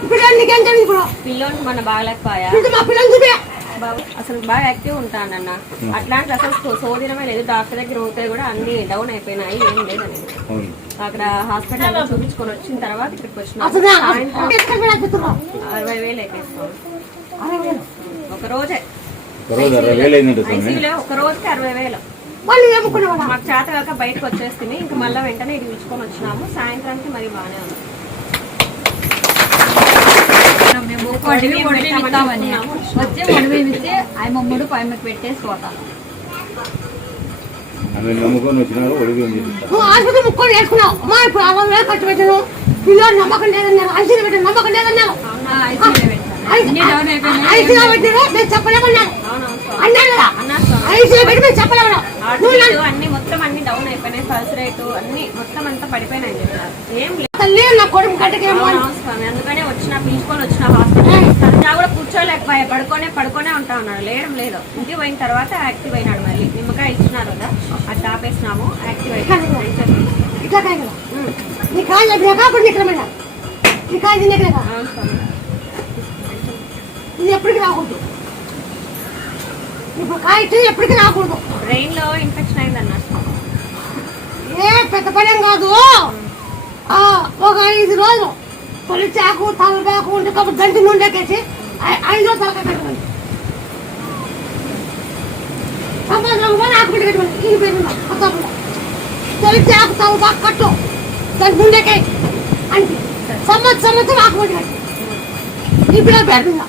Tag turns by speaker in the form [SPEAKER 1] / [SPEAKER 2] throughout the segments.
[SPEAKER 1] ఇప్పుడు
[SPEAKER 2] పిల్లోనికి మన బాగలేకపోయా?
[SPEAKER 1] మా చూపే.
[SPEAKER 2] అసలు బాగా యాక్టివ్ ఉంటానన్న. అట్లాంటి అసలు సోదినమే లేదు. డాక్టర్ దగ్గర పోతే కూడా అన్ని డౌన్ అయిపోయినాయి. ఏం లేదని
[SPEAKER 3] అవును.
[SPEAKER 2] అక్కడ హాస్పిటల్ చూపించుకొని వచ్చిన తర్వాత ఇక్కడికి వచ్చిన. అరవై వేలు అయిపోయిస్తాం ఒక రోజే.
[SPEAKER 3] ఒక
[SPEAKER 2] రోజుకి అరవై వేలు. మాకు చేత కాక బయటకు వచ్చేస్తుంది ఇంకా మళ్ళీ వెంటనే ఇది ఇచ్చుకొని వచ్చినాము. సాయంత్రానికి మరి బాగానే ఉంది.
[SPEAKER 4] మేము వడివి వడివి ఇస్తామని. వచ్చి వడివి ఇచ్చి ఆయన మూడు పైమకి పెట్టేసి పోతాను
[SPEAKER 3] ఆమె నమ్ముకొని వచ్చినారు ఒడిగి ఉంది.
[SPEAKER 1] నువ్వు ఆసుపత్రి ముక్కొని వేసుకున్నావు. అమ్మా ఇప్పుడు అరవై వేలు ఖర్చు పెట్టాను పిల్లలు నమ్మకం లేదన్నారు ఐసీలో పెట్టాను నమ్మకం లేదన్నారు
[SPEAKER 4] ఐసీలో పెట్టాను. అన్ని
[SPEAKER 1] కదా. ఐసీలో పెట్టి మేము
[SPEAKER 2] మొత్తం అన్ని డౌన్ అయిపోయినాయి పల్స్ రేటు అన్ని మొత్తం అంతా పడిపోయినాయి ఏం
[SPEAKER 1] తల్లి నా కొడుకు గడ్డకి ఏమో అని.
[SPEAKER 2] అవునవును స్వామి అందుకనే వచ్చిన పిలుచుకొని వచ్చిన హాస్పిటల్ తను కూడా కూర్చోలేకపోయా పడుకోనే పడుకోనే ఉంటా ఉన్నాడు. లేయడం లేదు. ఇంటికి పోయిన తర్వాత యాక్టివ్ అయినాడు మళ్ళీ. నిమ్మకాయ ఇచ్చినారు కదా అట్లా ఆపేసినాము యాక్టివ్ అయిపోయాడు
[SPEAKER 1] ఇట్లా కాదు కదా. నీ అప్పుడు నిక్రమైన నీ కాళ్ళు తిన్నాక
[SPEAKER 2] అవును స్వామి.
[SPEAKER 1] ఇది ఎప్పటికి రాకూడదు. ఇప్పుడు కాయ ఎప్పటికీ రాకూడదు.
[SPEAKER 2] బ్రెయిన్లో ఇన్ఫెక్షన్ అయిందన్న.
[SPEAKER 1] ఏ పెద్ద పనేం కాదు. ఒక ఐదు రోజులు తొలి చాకు తలపాకు ఉంటే కాబట్టి గంటి నుండేకేసి ఐదు రోజులు తలకాయ పెట్టుకోండి సంవత్సరం కూడా ఆకు పెట్టి పెట్టుకోండి ఇది పెట్టుకున్నాం కొత్తప్పుడు తొలి చాకు తలపాకు కట్టు. దాని నుండేకే అంటే సంవత్సరం సంవత్సరం ఆకు పెట్టి కట్టు ఇప్పుడు పెడుతుందా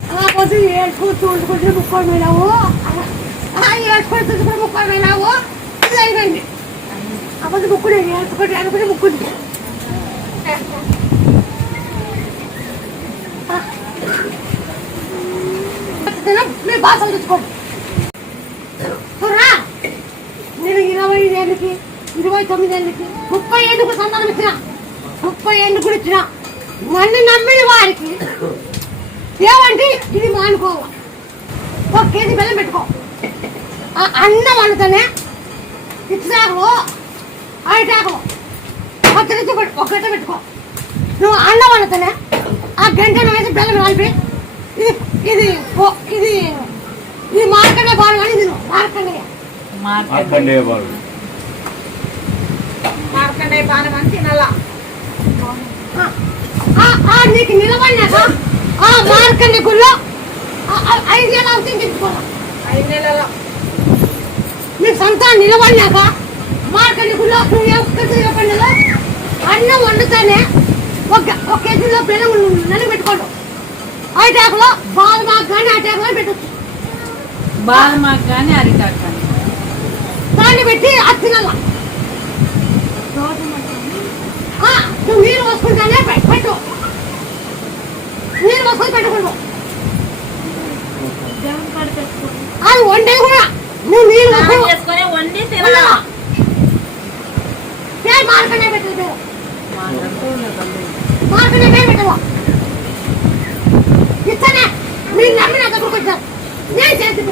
[SPEAKER 1] కాకపోతే ఏడ్చుకుని చూసుకుంటే ముక్కొని పోయినావు ఏడ్చుకొని చూసుకుని ముక్కొని పోయినావు ఇది అయిపోయింది. అప్పుడు ముక్కుడు ఏడ్చుకుంటే అనుకుంటే ముక్కుంది మీ భాషలు తెచ్చుకోండి చూడరా నేను ఇరవై ఏళ్ళకి ఇరవై తొమ్మిది ఏళ్ళకి ముప్పై ఏళ్ళకు సంతానం ఇచ్చిన ముప్పై ఏళ్ళు కూడా ఇచ్చిన నన్ను నమ్మిన వారికి ఏమంటే ఇది మానుకోవాలి ఒక కేజీ బెల్లం పెట్టుకో ఆ అన్నం వండుతానే ఇచ్చాకు ఐటాకు ఒక రుచి ఒక గంట పెట్టుకో. నువ్వు అన్నం వండుతానే? ఆ గంట వేసి బెల్లం కలిపి ఇది ఇది పో- ఇది ఇది మార్కండే బాడు కానీ ఇది మార్కండే
[SPEAKER 3] మార్కండే బాలు
[SPEAKER 4] మార్కండే పానం అని తినాలా.
[SPEAKER 1] నీకు నిలబడినాక ఆ మార్కండే గుళ్ళో ఆ ఐదేళ్ళు అవుతుంది
[SPEAKER 4] ఐదు నెలల.
[SPEAKER 1] నీకు సంతానం నిలబడినాక మార్కెట్ గుళ్ళో ఒక్కటి అన్నం వండుతానే ఒక ఒక కేజీలో బెల్లం నన్ను పెట్టుకోండు. అటాకులో బాల్ మాకు కానీ అటాకులో పెట్టచ్చు.
[SPEAKER 4] బాగా మాకు కానీ అరిటాకు కానీ.
[SPEAKER 1] దాన్ని పెట్టి ఆ, నువ్వు నీరు పోసుకుంటానే పెట్టు. నీరు పోసుకొని పెట్టుకోండు అది వండేది కూడా. నువ్వు నీరు
[SPEAKER 4] వండి
[SPEAKER 1] తినాలా? పేరు మార్కనే పెట్టదు పేరు మార్కనే పెట్టవా ఇస్తానే నేను చేసి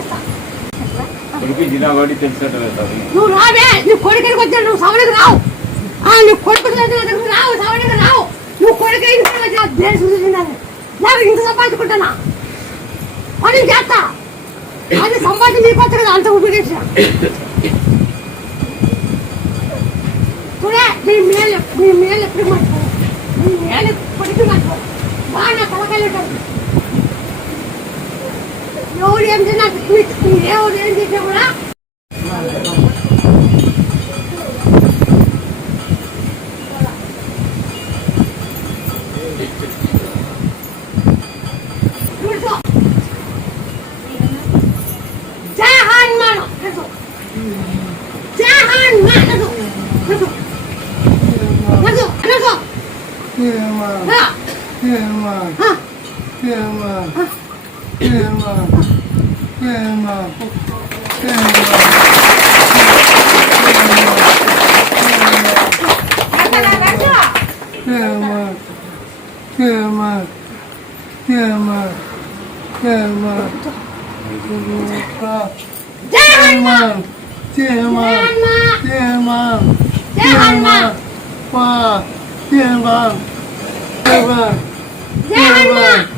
[SPEAKER 1] నువ్వు రావే నీ కొడుకునికి వచ్చాడు నువ్వు సవడికి రావు. ఆ నీ కొడుకు రావు సవడికి రావు. నువ్వు కొడుకు దేని చూసిందని నాకు ఇంత సంపాదించుకుంటానా? పని చేస్తా. అది సంపాదించి నీకు వచ్చి కదా అంత ఉపయోగించిన చూడే మీ మేలు మీ మేలు ఎప్పుడు మర్చిపో మీ మేలు ఎప్పటికీ మర్చిపో బాగా తలకాయలు ఎవరు ఏం తిన్నా ఎవరు ఏం చేసినా కూడా Thank you. జై హనుమాన్ జై హనుమాన్ జై హనుమాన్ జై హనుమాన్ జై హనుమాన్ జై హనుమాన్ జై హనుమాన్ జై హనుమాన్ జై హనుమాన్ రాసుతో
[SPEAKER 2] అరసద్దు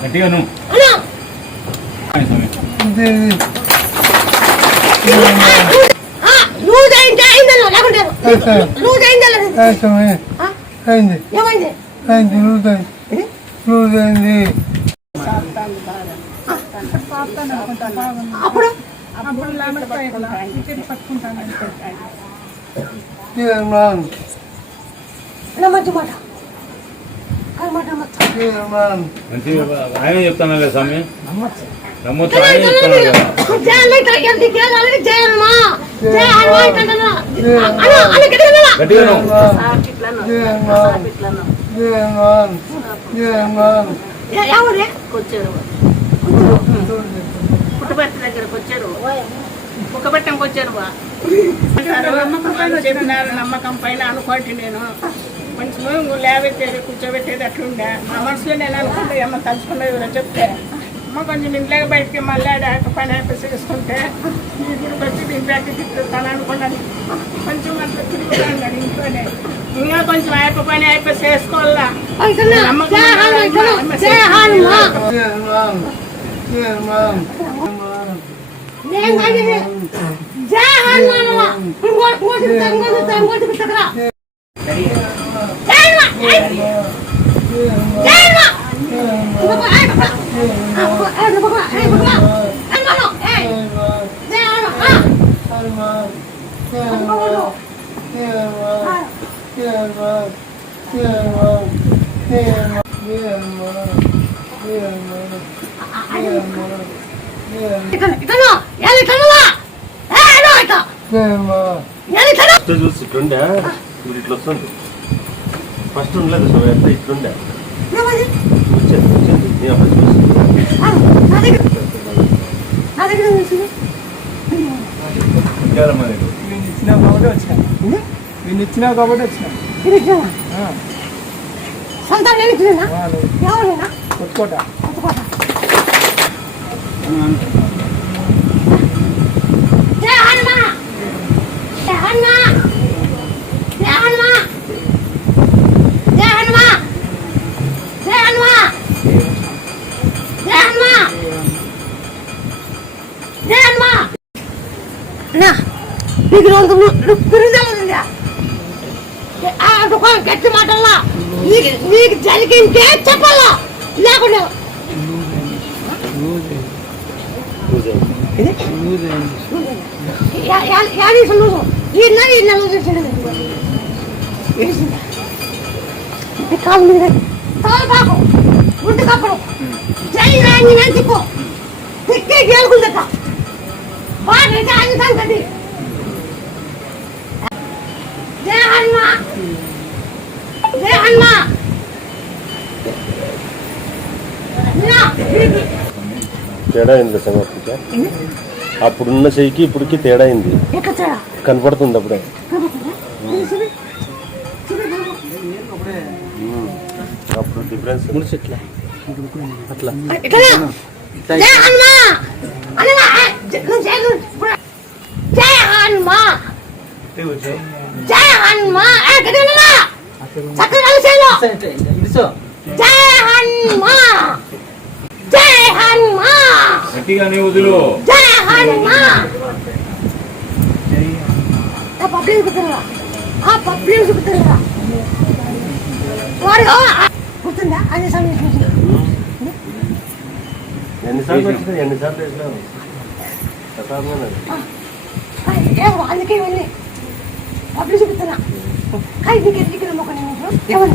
[SPEAKER 3] గట్టిగా నువ్వు
[SPEAKER 1] అలా లూజ్ అయింది అయిందన్న లేకుంటే లూజ్ అయిందಲ್ಲ ఏమైంది అప్పుడు ఇలా మంచి మాట అది మాట నమ్మచ్చు.
[SPEAKER 3] మంచిగా ఆయన చెప్తాను కదా స్వామి
[SPEAKER 1] నమ్మొచ్చు
[SPEAKER 3] ఆయన చెప్తాను కదా
[SPEAKER 2] వచ్చారు పుట్టుబట్టి దగ్గరకు వచ్చారు ముఖపెట్టంకి వచ్చారు
[SPEAKER 5] చెప్పినారు నమ్మకం పైన అనుకోండి నేను. కొంచెం లేవెత్తేది కూర్చోబెట్టేది అట్లుండే నా మనసులో నేను అనుకుంటే ఏమో తలుచుకునేది ఇలా చెప్తే అమ్మ కొంచెం ఇంట్లోకి బయటికి మళ్ళీ ఆడ పని అయిపోయి చేసుకుంటే ఈ గుడికి వచ్చి బ్యాగ్ తిప్పుతాను అనుకున్నాను కొంచెం అట్లా తిరుగుతాను ఇంట్లోనే ఇంకా కొంచెం అయిపోయి పని అయిపోయి చేసుకోవాలా
[SPEAKER 1] జయ హనుమాన్ ఇంకోటి ఇంకోటి ఇంకోటి ఇంకోటి ఇంకోటి జయ హనుమాన్ జయ హనుమాన్ బాబా ఏ బాబా ఏ బాబా ఏ
[SPEAKER 6] ఫస్ట్ ఉండలేదు సో ఎంత ఇట్లుండే వచ్చేది వచ్చింది. నేను అప్పుడు చూసి
[SPEAKER 1] నా దగ్గర నా దగ్గర ఉంది
[SPEAKER 3] ఇచ్చారా మరి?
[SPEAKER 7] ఇచ్చినావు కాబట్టి వచ్చినా. నేను ఇచ్చినావు కాబట్టి కొట్టుకోట
[SPEAKER 1] కొట్టుకోట జయ హనుమా జయ హనుమా జయ హనుమా జయ హనుమా జయ హనుమా జయ హనుమా జయ హనుమా నా దుకాణం గట్టి మాటల్లా. నీకు జరిగింటే చెప్పాలా? లేకుండా కాలు మీద. కాలు కాకు గుడ్డు కప్పడు. జై రాంగి నేను తిప్పు తిక్కే గేలుకుందట బాగా ఆగితాను కది జై హనుమా జై హనుమా మీరా, వీరికి
[SPEAKER 6] తేడా అయింది సంగతికి అప్పుడున్న చెయ్యికి ఇప్పటికి తేడా? అయింది? కనపడుతుంది? అప్పుడే. అప్పుడు డిఫరెన్స్ అట్లా.
[SPEAKER 1] ఇట్లా జై హనుమా అనగా జై జై- జై హనుమా జై హనుమా ఏ గదిలా చక్కగా చేలో జై హనుమా జై హనుమా
[SPEAKER 3] గట్టిగా నీ వదులు.
[SPEAKER 1] జై హనుమా ఆ పబ్లిక్ కుతురా ఆ పబ్లిక్ కుతురా వాడు గుర్తుందా? అదే సమయం
[SPEAKER 6] ఎన్నిసార్లు ఎన్నిసార్లు వేసినావు
[SPEAKER 1] అందుకే వెళ్ళి. పబ్లిక్ చూపుతున్నా కానీ నీకు ఎందుకు నమ్మకం ఎవరు?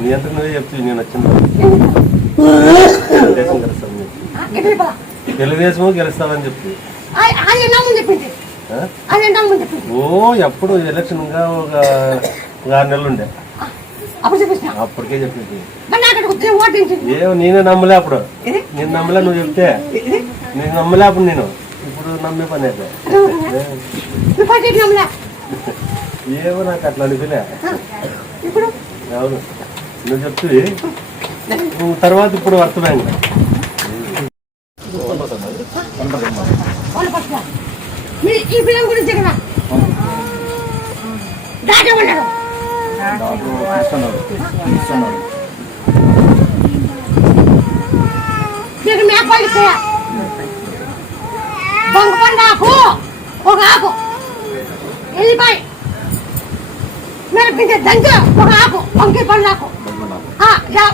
[SPEAKER 6] నీ అంతా నువ్వే చెప్తుంది నేను వచ్చింది తెలుగుదేశం గెలుస్తామని ఓ ఎప్పుడు ఎలక్షన్ ఇంకా ఒక ఆరు నెలలు ఉండే. అప్పటికే చెప్పింది. ఏమో నేనే నమ్మలే అప్పుడు. నేను నమ్మలే నువ్వు చెప్తే. నేను నమ్మలే అప్పుడు నేను. ఇప్పుడు నమ్మే పని అయితే. ఏమో నాకు అట్లా అనిపిలే.
[SPEAKER 1] ఇప్పుడు?
[SPEAKER 6] అవును. నువ్వు చెప్తుంది నువ్వు తర్వాత ఇప్పుడు అర్థమైంది.
[SPEAKER 1] ఈ పిల్లల గురించి కదా దాటే ఉన్నాడు మీకు మేపాలు ఇస్తాయా? బంగు పండు ఆకు ఒక ఆకు ఎల్లిపాయ మిరపించే దంచు. ఒక ఆకు. వంకాయ పండు ఆకు.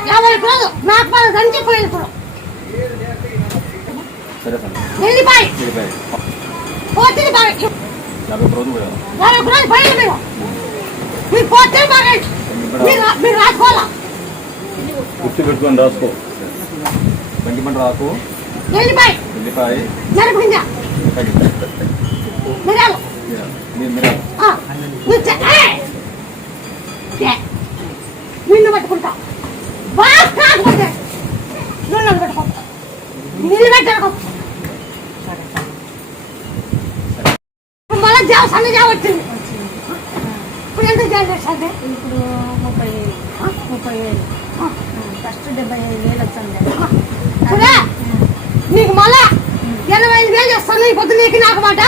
[SPEAKER 1] యాభై రూపాయలు. మేకపాలు దంచి పోయింది ఇప్పుడు. ఎల్లిపాయ పోతుంది బాగా. యాభై రూపాయలు పైన మీరు మీరు పోతే బాగా. మీరు రాసుకోవాలా?
[SPEAKER 3] గుర్తు పెట్టుకొని రాసుకో.
[SPEAKER 8] బండి పంట రాకు
[SPEAKER 1] ఎల్లిపాయ
[SPEAKER 8] ఉల్లిపాయ
[SPEAKER 1] మిరపించ. మిరాలు నిన్ను పట్టుకుంటా. నువ్వు పట్టుకుంటా నిన్ను పెట్టాను మళ్ళీ జావ సన్న జావ వచ్చింది. ఇప్పుడు ఎంత జావ చేస్తుంది
[SPEAKER 4] ఇప్పుడు ముప్పై వేలు ముప్పై వేలు ఫస్ట్ డెబ్బై ఐదు వేలు వచ్చింది.
[SPEAKER 1] నీకు మళ్ళా ఎనభై ఐదు వేలు చేస్తాను ఈ పొద్దు నీకు నాకు మాట.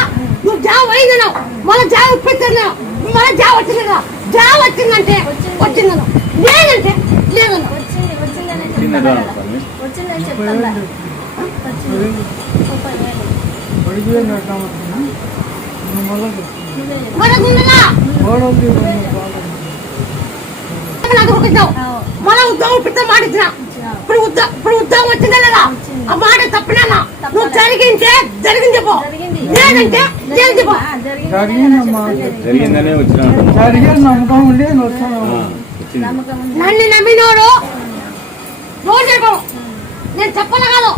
[SPEAKER 1] నువ్వు జావ అయిందన్నావు మళ్ళీ జావ ఇప్పిస్తున్నావు మళ్ళీ జావ వచ్చింది కదా జావ వచ్చిందంటే వచ్చిందను లేదంటే
[SPEAKER 4] వచ్చింది వచ్చిందని. చెప్తాను.
[SPEAKER 1] మన ఉద్యోగం పిత్త మాట ఇప్పుడు ఉద్యోగం వచ్చిందా లేదా? ఆ మాట తప్పినా? నువ్వు జరిగింటే జరిగింది చెప్పు
[SPEAKER 4] జరిగింది.
[SPEAKER 1] లేదంటే
[SPEAKER 4] జరిగింది.
[SPEAKER 3] జరిగిందనే
[SPEAKER 7] నమ్మకం ఉండి
[SPEAKER 1] నన్ను నమ్మినోడు రోజు చెప్పవు నేను చెప్పను కాదు?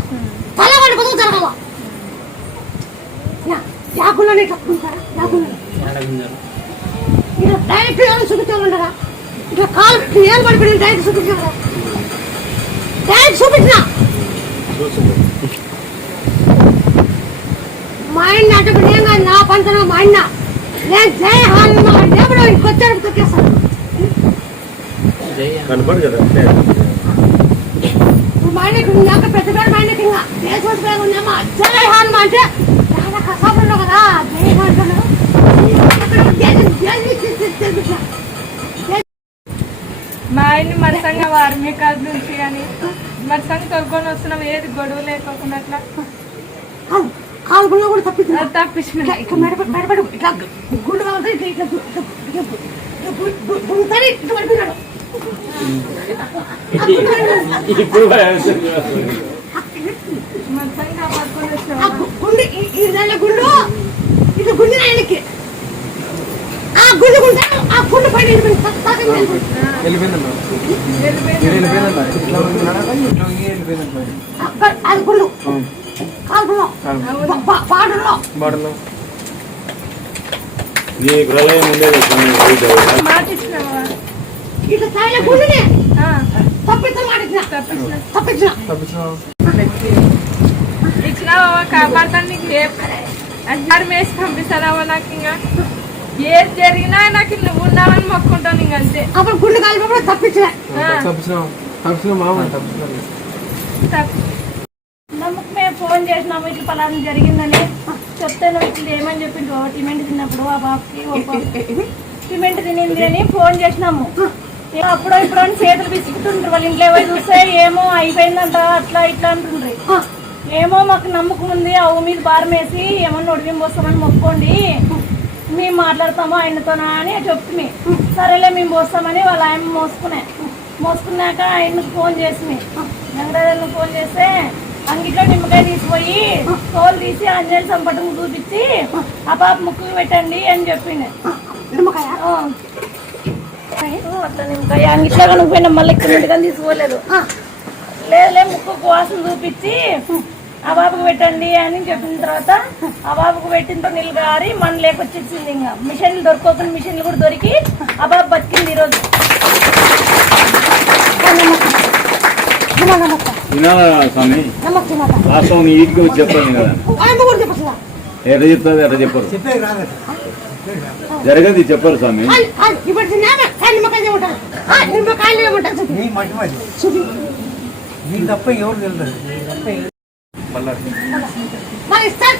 [SPEAKER 1] తల వాడి బతుకు జరగదు యాకుల్లోనే తప్పుకుంటారా యాకుల్లో ఇలా డైరెక్ట్ ఏమైనా చూపించాలి ఉండరా? ఇట్లా కాలు ఏం పడిపోయి డైరెక్ట్ చూపించాలి కదా డైరెక్ట్ చూపించిన. మా ఆయన అటు నేను కాదు నా పంచన మా ఆయన నేను జై హనుమాన్ దేవుడు ఇంకొచ్చాడు తొక్కేస్తాను
[SPEAKER 6] కనపడు కదా అంటే
[SPEAKER 1] ఇప్పుడు మా ఆయనకి నాకు పెద్ద పేరు మా ఆయనకి ఇంకా దేశం పేరు ఉందేమో జై హనుమాన్ అంటే చాలా కష్టపడ్డావు కదా జై హనుమాన్
[SPEAKER 9] మా ఆయన్ని మరసంగా వారమే కాదు నుంచి కానీ మరసంగా తొలుకొని వస్తున్నాం ఏది గొడవ లేకోకుండా అట్లా?
[SPEAKER 1] కాలుగుల్లో కూడా తప్పించిన
[SPEAKER 9] తప్పించిన
[SPEAKER 1] ఇట్లా ఇట్లా మెడపడి మెడపడి ఇట్లా గుండు కావాలి ఇట్లా ఇట్లా ఇట్లా ఇట్లా ఇట్లా ఇట్లా పడిపోయినాడు.
[SPEAKER 3] ఇప్పుడు
[SPEAKER 9] పట్టుకొని వచ్చినాం
[SPEAKER 1] గుండు ఈ- ఈ నెల గుండు ఇది గుండు ఆయనకి. ఆ గుండు గుంట ఆ గుండు పైన వెళ్ళిపోయింది. తక్- తక్ అని వెళ్ళిపోయింది.
[SPEAKER 7] వెళ్ళిపోయిందమ్మా. వెళ్ళిపోయిందమ్మా. ఇట్లా
[SPEAKER 1] అది
[SPEAKER 3] నీ ప్రళయం ఉండేది
[SPEAKER 1] ఇట్లా తప్పించిన
[SPEAKER 9] తప్పించిన
[SPEAKER 1] తప్పించిన
[SPEAKER 9] ఇచ్చినావా? కాపాడుతాను నీకు. ఏ పంపిస్తారావా నాకు ఇంకా? ఏది జరిగినా నాకు నువ్వు ఉన్నావని మొక్కుంటాను ఇంక అంతే.
[SPEAKER 1] అప్పుడు గుండు కాలిపోయి తప్పించిన
[SPEAKER 7] తప్పించావు తప్పించావు మామ తప్పించావు
[SPEAKER 9] తప్ప-
[SPEAKER 4] నమ్మకమే ఫోన్ చేసినాము ఇట్లా పలానా జరిగిందని. చెప్తే నువ్వు ఇట్లా ఏమని చెప్పిండు సిమెంట్ తిన్నప్పుడు ఆ బాబుకి ఒక సిమెంట్ తినింది అని ఫోన్ చేసినాము. అప్పుడో ఇప్పుడు అని చేతులు విసుకుతుంటారు వాళ్ళ ఇంట్లో పోయి చూస్తే ఏమో అయిపోయిందంట అట్లా ఇట్లా అంటుండ్రి. ఏమో మాకు నమ్మకం ఉంది అవు మీద భారం వేసి ఏమన్నా ఒడివిం పోస్తామని మొక్కోండి. మేము మాట్లాడతాము ఆయనతోనా అని చెప్తుంది సరేలే మేము పోస్తామని వాళ్ళ ఆయన మోసుకునే. మోసుకున్నాక ఆయనకు ఫోన్ చేసింది వెంకటరాజు ఫోన్ చేస్తే అంగిట్లో నిమ్మకాయ తీసిపోయి తోలు తీసి అంజలి సంపటం చూపించి ఆ పాప ముక్కుకు పెట్టండి అని చెప్పింది. అట్లా నిమ్మకాయ. అంగిట్లో కనుకపోయినా మళ్ళీ ఇక్కడ తీసుకోలేదు లేదులే ముక్కుకు వాసన చూపించి ఆ బాబుకు పెట్టండి అని చెప్పిన తర్వాత ఆ బాబుకు పెట్టిన తర్వాత నీళ్ళు గారి మన లేకొచ్చేసింది ఇంకా. మిషన్లు దొరకకుండా మిషన్లు కూడా దొరికి ఆ బాబు బతికింది ఈరోజు.
[SPEAKER 3] వాస్తవం నీ ఇంటికి వచ్చి చెప్పాను కదా. ఎట్లా చెప్తుంది ఎట్లా చెప్పరు? జరగదు చెప్పరు స్వామి.
[SPEAKER 7] తప్ప ఎవరు తెలియదు.
[SPEAKER 1] మరి ఇస్తాను.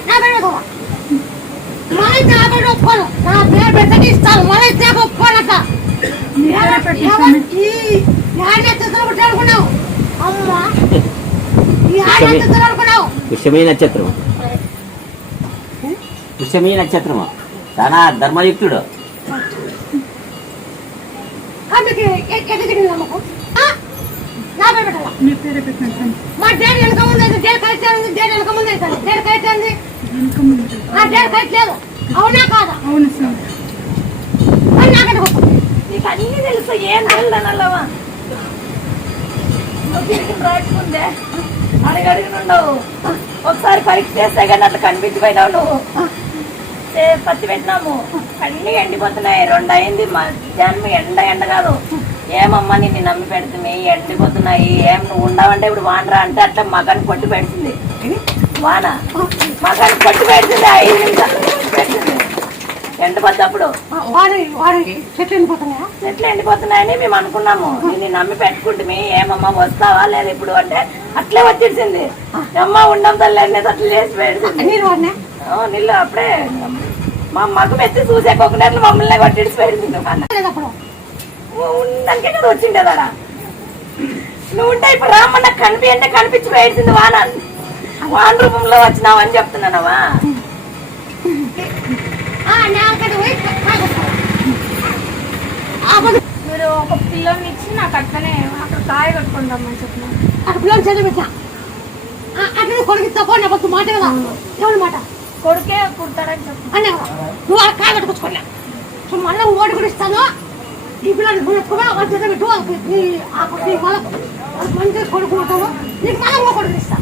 [SPEAKER 1] ఒప్పుకోను నా పేరు ఇస్తాను. ఇస్తే
[SPEAKER 10] పుష్యమీ నక్షత్రం పుష్యమీ నక్షత్రము? చాలా ధర్మయుక్తుడు.
[SPEAKER 1] అందుకే ఎక్కడ నమ్మకం
[SPEAKER 4] మీ పేరు పెట్టండి
[SPEAKER 1] మా డాడీ వెనక ముందు అయితే డాడీ కైతే ఉంది డాడీ వెనక ముందు అయితే డాడీ కైతే ఉంది. ఆ డాడీ కైతే లేదు అవునా కాదా?
[SPEAKER 4] అవును సార్.
[SPEAKER 1] మరి నాకంటే గొప్ప.
[SPEAKER 4] నీకు అన్ని తెలుసు ఏం ఒకసారి పరీక్ష చేస్తే కానీ అట్లా కనిపించిపోయినావు నువ్వు. పత్తి పెట్టినాము. అన్ని ఎండిపోతున్నాయి. రెండు అయింది మధ్యాహ్నం ఎండ ఎండ కాదు. ఏమమ్మా నిన్ను నమ్మి పెడుతుంది? ఎండిపోతున్నాయి ఏం నువ్వు ఉండవంటే ఇప్పుడు వానరా అంటే అట్లా మగాన్ని కొట్టి పెడుతుంది. వాన? మగాన్ని కొట్టి పెడుతుంది ఐదు నిమిషాలు. పెడుతుంది. ఎండిపోద్దప్పుడు
[SPEAKER 1] చెట్లు ఎండిపోతున్నాయా?
[SPEAKER 4] చెట్లు ఎండిపోతున్నాయని మేము అనుకున్నాము. నిన్ను నమ్మి పెట్టుకుంటే ఏమమ్మా వస్తావా లేదు ఇప్పుడు అంటే అట్లే వచ్చేసింది. అమ్మ ఉండం తల్లి అనేది అట్లా లేచి పెడుతుంది. నీళ్ళు అప్పుడే మా మగ మెత్తి చూసే కొక్కునేట్లు మమ్మల్ని కొట్టిడిచి పెడుతుంది. ఉందానికే కదా వచ్చిండేదాడా నువ్వు ఉంటే ఇప్పుడు రామ్మ నాకు కనిపి అంటే కనిపించి పెడుతుంది వాన. వాన రూపంలో వచ్చినావు అని చెప్తున్నానవా?
[SPEAKER 9] మీరు ఒక పిల్లని ఇచ్చి నాకు అట్లనే అక్కడ కాయ కట్టుకుంటామని చెప్పినారు.
[SPEAKER 1] అక్కడ పిల్లలు చదివి పెట్టా. కొడుకు తప్ప నా బతు మాట కదా. ఎవరి మాట?
[SPEAKER 9] కొడుకే కుడతాడని చెప్పి
[SPEAKER 1] అన్నా నువ్వు అక్కడ కాయ కట్టుకొచ్చుకోలే సో మళ్ళీ ఓడి కూడా ఇస్తాను. ఈ పిల్లలు గుర్తుకున్నా వాళ్ళ చేత పెట్టు వాళ్ళకి ఆ కొడుకు నీకు ఇంకో కొడుకు ఇస్తా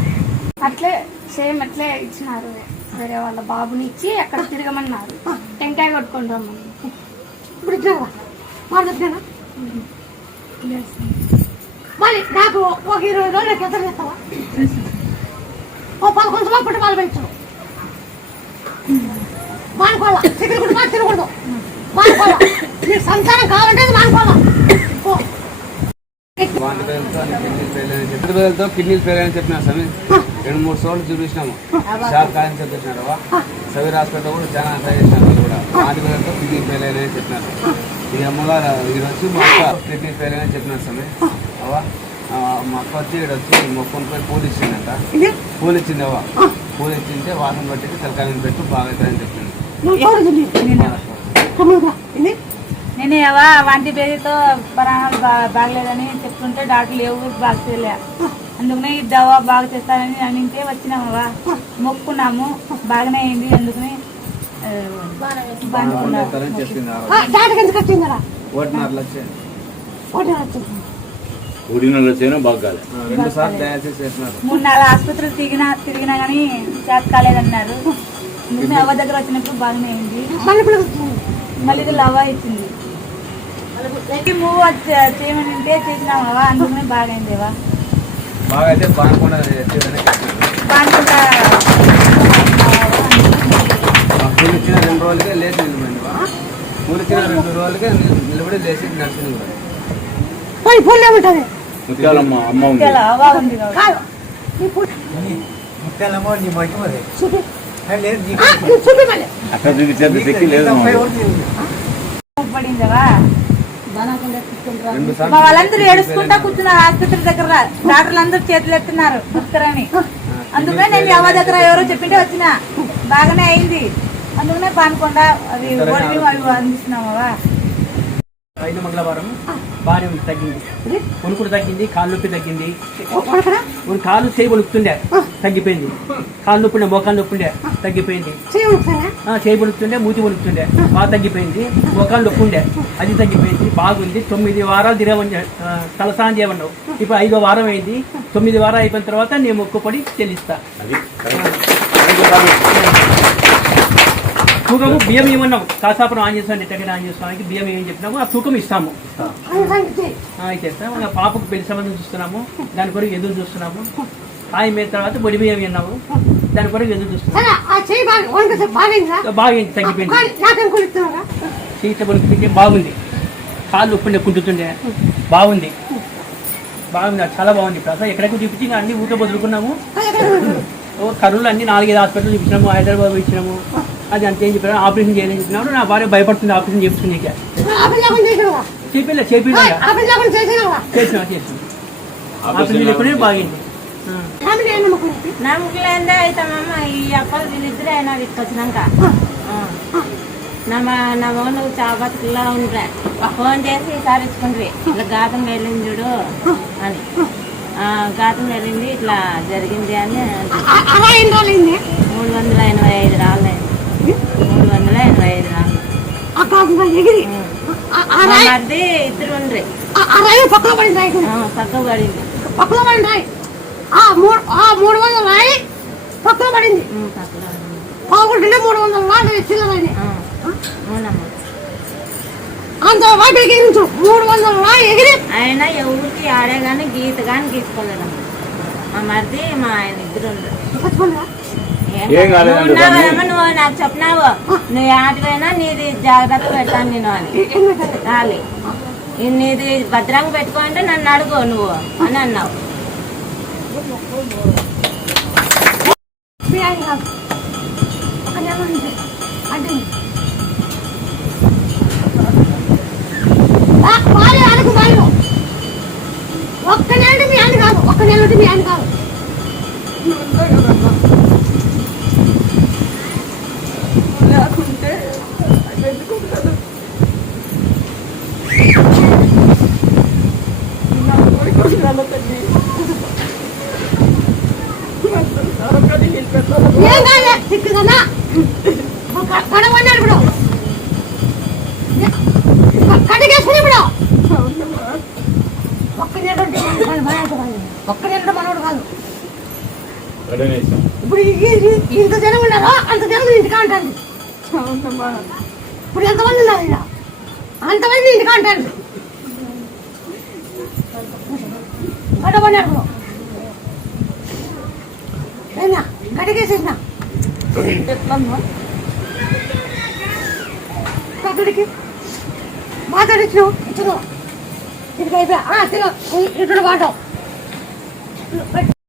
[SPEAKER 9] అట్లే సేమ్ అట్లే ఇచ్చినారు వేరే వాళ్ళ బాబుని ఇచ్చి అక్కడ తిరగమన్నారు. టెంకాయ కొట్టుకుంటామని
[SPEAKER 1] ఇప్పుడు ఇచ్చినా మాట చెప్పినా మళ్ళీ నాకు ఒక ఇరవై రోజులు నాకు ఎంత చేస్తావా? ఓ పదకొండు సంవత్సరాలు పుట్టి వాళ్ళు పెంచు. మానుకోవాలా చికెన్ కూడా తినకూడదు నీకు సంతానం కావాలంటే అది మానుకోవాలా ఓ.
[SPEAKER 7] రెండు వేలతో కిడ్నీలు ఫెయిల్ అని చెప్పిన స్వామి రెండు మూడు సార్లు చూపించినాము షాప్ కాయని చెప్పేసినారు సవీర్ హాస్పిటల్ కూడా చాలా ట్రై చేసినారు కూడా వేలతో కిడ్నీ ఫెయిల్ అని చెప్పినారు ఈ అమ్మగారు వచ్చి మా అక్క కిడ్నీ ఫెయిల్ అని చెప్పినారు స్వామి అవా మా అక్క వచ్చి ఇక్కడ వచ్చి మొక్కని పోయి పూలు ఇచ్చిందంట పూలు ఇచ్చింది అవ్వ పూలు ఇచ్చింటే వాసన పట్టి తలకాయని పెట్టి బాగా అవుతుందని చెప్పింది
[SPEAKER 4] నేను ఏవా వాంటి బేదితో ప్రాణాలు బా బాగలేదని చెప్తుంటే డాక్టర్లు ఎవరు బాగా చేయలే. అందుకనే ఈ దవా బాగా చేస్తారని అనింటే వచ్చినామవా మొక్కున్నాము బాగానే అయింది అందుకని మూడు నాలుగు ఆసుపత్రులు తిరిగినా తిరిగినా కానీ చేత కాలేదన్నారు. అవ్వ దగ్గర వచ్చినప్పుడు బాగానే అయింది.
[SPEAKER 1] మళ్ళీ
[SPEAKER 4] ఇది లవ్వ ఇచ్చింది ఇంకే మూవ్ చేయమని ఉంటే చేసినామవా అందుకనే బాగైందేవా?
[SPEAKER 7] బాగా అయితే బాగా వచ్చేదని చెప్పినారు
[SPEAKER 4] బాగుంటా
[SPEAKER 7] ఆ పూలు ఇచ్చిన రెండు రోజులకే లేచి. పూలు ఇచ్చిన రెండు రోజులకే నిల- నిలబడి లేచి నడిచింది కూడా.
[SPEAKER 1] పోయి పూలు ఏముంటుంది
[SPEAKER 3] ముత్యాలమ్మ అమ్మ ఉంది.
[SPEAKER 7] ముత్యాలమ్మ నీ మహిమ.
[SPEAKER 3] అక్కడ చూపించేది శక్తి లేదు
[SPEAKER 4] మా వాళ్ళందరూ ఏడుచుకుంటా కూర్చున్నారు. ఆసుపత్రి దగ్గర డాక్టర్లు అందరూ చేతులు ఎత్తున్నారు. వస్తారని అందుకనే నేను అవ్వ దగ్గర ఎవరో చెప్పింటే వచ్చిన. బాగానే అయింది. అందుకనే పానుకుండా అవి ఓడివి అవి అందిస్తున్నామవా
[SPEAKER 11] ఐదు మంగళవారం బాగానే ఉంది తగ్గింది. వణుకుడు తగ్గింది కాలు నొప్పి తగ్గింది. ఉన్ కాలు చేయి వణుకుతుండే తగ్గిపోయింది. కాలు నొప్పి ఉండే మోకాలు నొప్పి ఉండే తగ్గిపోయింది. చేయి వణుకుతుండే మూతి వణుకుతుండే బాగా తగ్గిపోయింది. మోకాలు నొప్పి ఉండే అది తగ్గిపోయింది బాగుంది. తొమ్మిది వారాలు తిరగమని ఆ, తలస్నానం చేయమన్నావు. ఇప్పుడు ఐదో వారం అయింది. తొమ్మిది వారాలు అయిపోయిన తర్వాత నేను మొక్కుపడి చెల్లిస్తా. తూకము బియ్యం ఏమన్నాము కాసాపురం ఆన్ చేస్తాను ఎట్టగడ ఆన్ చేసుకోవడానికి బియ్యం ఏం చెప్పినాము ఆ తూకం ఇస్తాము. ఇంకా పాపకు పెళ్ళి సంబంధం చూస్తున్నాము. దాని కొరకు ఎదురు చూస్తున్నాము. హాయి మీద తర్వాత బొడి బియ్యం విన్నాము దాని కొరకు ఎదురు చూస్తున్నాము.
[SPEAKER 1] బాగా.
[SPEAKER 11] తగ్గిపోయింది. సీత బొలికి బాగుంది. కాళ్ళు ఉప్పుండే కుంటుతుండే. బాగుంది. బాగుంది అది చాలా బాగుంది. ఇప్పుడు అసలు ఎక్కడెక్కడ చూపించి అన్ని ఊట వదులుకున్నాము ఓ కర్నూలు అన్ని నాలుగైదు హాస్పిటల్ చూపించినాము హైదరాబాద్ ఇచ్చినాము. అది అంతే ఏం చెప్పారు. ఆపరేషన్ చేయాలని చెప్పినాము నా భార్య భయపడుతుంది. ఆపరేషన్ చేస్తుంది
[SPEAKER 1] లేకుండా చేసినావా?
[SPEAKER 11] చేసినా చేసినా. ఆపరేషన్ లేకుండా బాగింది.
[SPEAKER 12] నమ్మకలేందే అవుతామమ్మ ఈ అప్పలు వీళ్ళిద్దరే అయినా తీసుకొచ్చినాక. నమ్మ నా మౌను చాబతుకులా ఉండ్రే. ఫోన్ చేసి ఈసారి ఇచ్చుకుండ్రి. ఇట్లా గాతం వెళ్ళింది చూడు అని. ఆ, గాతం వెళ్ళింది ఇట్లా జరిగింది అని మూడు వందల ఎనభై ఐదు రాలేదు మూడు వందల ఎనభై ఐదు రాలేదు
[SPEAKER 1] ఆ కాకుండా ఎగిరి.
[SPEAKER 12] మరిది ఇద్దరు ఉండ్రి.
[SPEAKER 1] ఆ- రాయి పక్కన పడింది రాయి.
[SPEAKER 12] పడింది.
[SPEAKER 1] పక్కన పడింది రాయి. ఆ మూడు ఆ మూడు వందల రాయి పక్కన పడింది.
[SPEAKER 12] పక్కన
[SPEAKER 1] పోగొట్టింటే మూడు వందల రాయి. చిల్లరని
[SPEAKER 12] ఆ, అవునమ్మా.
[SPEAKER 1] అంత వాటికి ఎగిరించు. మూడు వందల రాయి ఎగిరి.
[SPEAKER 12] ఆయన ఎవరికి ఆడే కానీ గీత కానీ గీసుకోలేదమ్మా. మా మరిది మా ఆయన ఇద్దరు ఉండ్రి.
[SPEAKER 3] ఏం
[SPEAKER 12] నువ్వు నాకు చెప్పినావు. నువ్వు ఆటిపోయినా నీది జాగ్రత్త పెడతాను నేను అని. చాలి నీది భద్రంగా పెట్టుకో అంటే నన్ను అడుగు నువ్వు అని అన్నావు.
[SPEAKER 1] ఒక్క నెల మీ ఆయన కాదు. ఒక్క నెల మీ ఆయన కాదు. ఏం కాదు తిక్కుదన్నా కడవన్నాడు ఇప్పుడు. కడిగేసుకుని ఇప్పుడు. ఒక్క నెల ఒక్క నెల మనోడు కాదు. ఇప్పుడు ఇంత జనం ఉన్నారో? అంత జనం ఇంటికా
[SPEAKER 13] అంటాను
[SPEAKER 1] ఇప్పుడు ఎంతమంది ఉన్నారు ఇలా? అంతమంది ఇంటికా అంటాను కడబడినాడు అయినా కడిగేసేసిన కక్కడికి మాట్లాడించు ఇచ్చును. ఇది అయిపోయా ఇటు వాటం